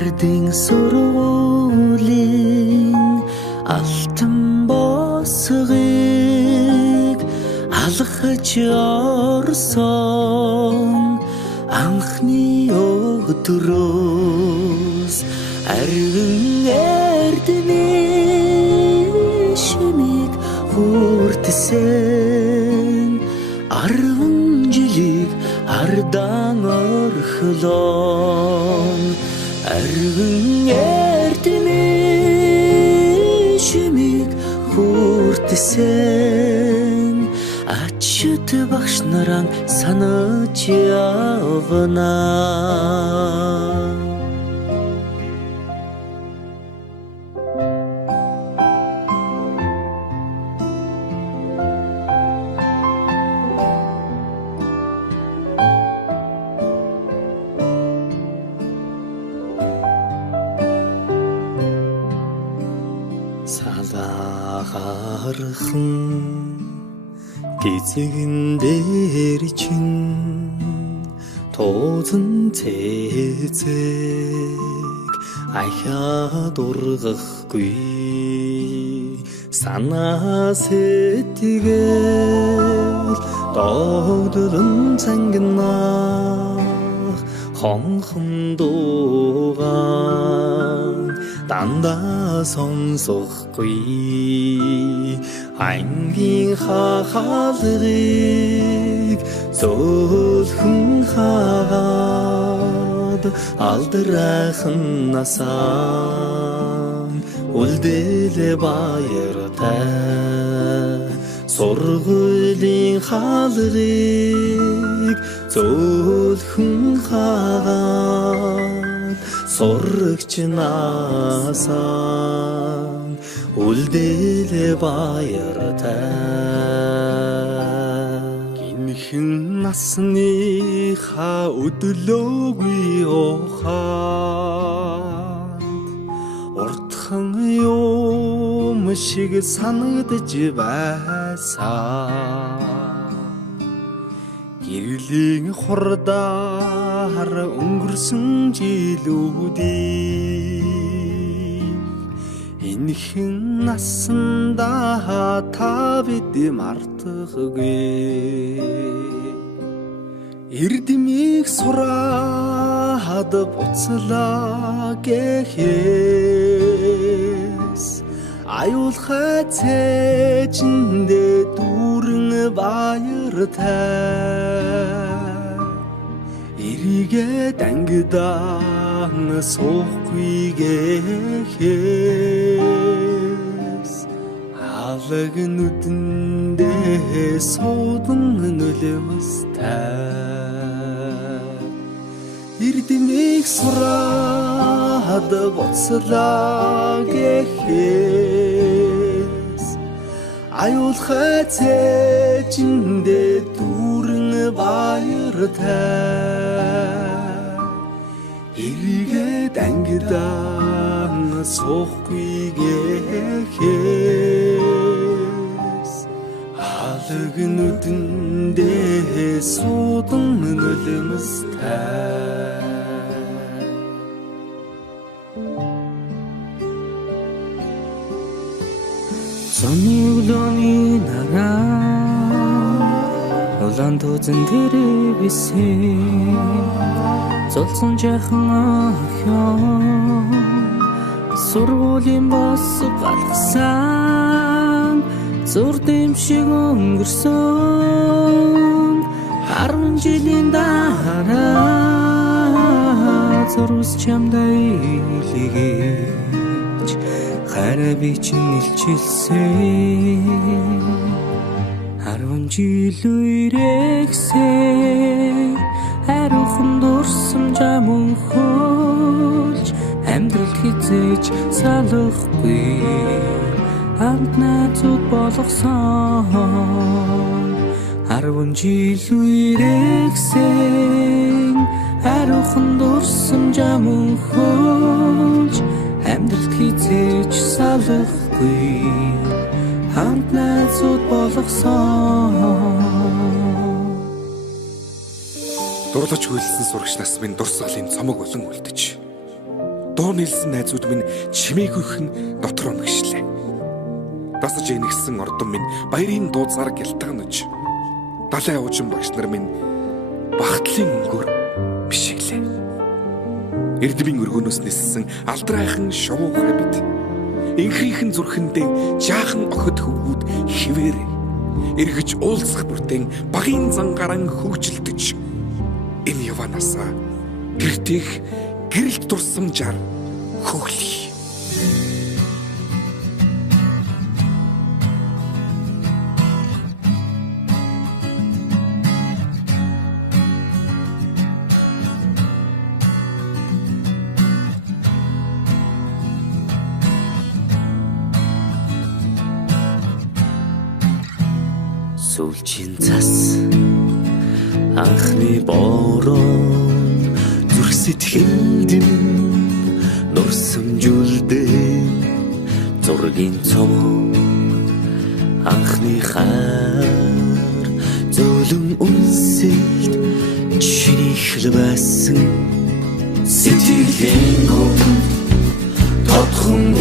ардын сургуулийн алтан босгыг алхаж орсон анхны өдрөөс арвин эрдэнэ шимиг хүртсэн 10 жилиг ардан орхлон арвин эрдэнэ шимиг хүртсэн ачид багш наран санаж явна. Салахархан гизэгэн дээр чин тоозон цэцэг ахаад ургахгүй санаа сэтгэл догдолн цангинах хонхон дуугаан дандаа сонсохгүй ангийн хахалгыг зөөлхөн хаад алдрайхан насаа үлдээлээ баяртай сургуулийн хаалгыг зөөлхөн хаад сурагч насаа үлдээлээ баяртай гинхэн насныхаа өдлөөгүй ухаанд уртхан юм шиг санагдж байсан гэрлийн хурдаар өнгөрсөн жилүүдийг энэхэн насандаа та бид мартахгүй эрдэмийг сураад буцлаа гэхээс аюулхай цээжиндээ дүүрэн баяртай эрийгээ дангидаан суухгүй гэхээс алаг нүдэндээ суудан нөлөөстэй эрдэмийг сураад буцлаа гэхээс аюулхай цээжиндээ дүүрэн баяртай эрийгээ дангидаан суухгүй гэхээс алаг нүдэндээ суудан нөлөөстэй Сонигдоны нараа улаан тузан дээр бисэн золцон жахан охин сургуулийн бос галгасан зур дэвшиг өнгөрсөн 10 жилийн дараа зурс чамдаа илгээж хараа би чинь илчилсэн 10 жил үрэгсээ хариухан дурсам жамун хөлж амьдрал хизээж салахгүй хамт найзууд болгосон 10 жил үрэгсээ хариухан дурсам жамун хөлж амьдрал хизээж салахгүй хамт найзууд болгосон дурлаж хөлсөн сурагч нас минь дурсгалын цомог болон үлдэж дуу нийлсэн найзууд минь чимээгүйхэн дотроо мэгшлээ. Дасаж энэгсэн ордон минь баярын дууцаар гялтганаж, далай уужин багш нар минь багтлын өнгөөр бишиглээ. Эрдмийн өргөнөөс ниссэн алдрайхан шувуугай бид инхрийнхэн зүрхэндээ жаахан охид хөвгүүд хിവэрэ эргэж уулзах бүртэн багийн зангаран хөвчлөдөж энэ яванасаа гэртэх гэрэлт турсамжаар хөглөе. Сүүлчийн цас анхны бороо зүрх сэтгэлд нурсамжуулдээ зургийн цом анхны хаар зөөлөн үнсэлт чиний хэлбэсэн сэтгэлийн гом тодхон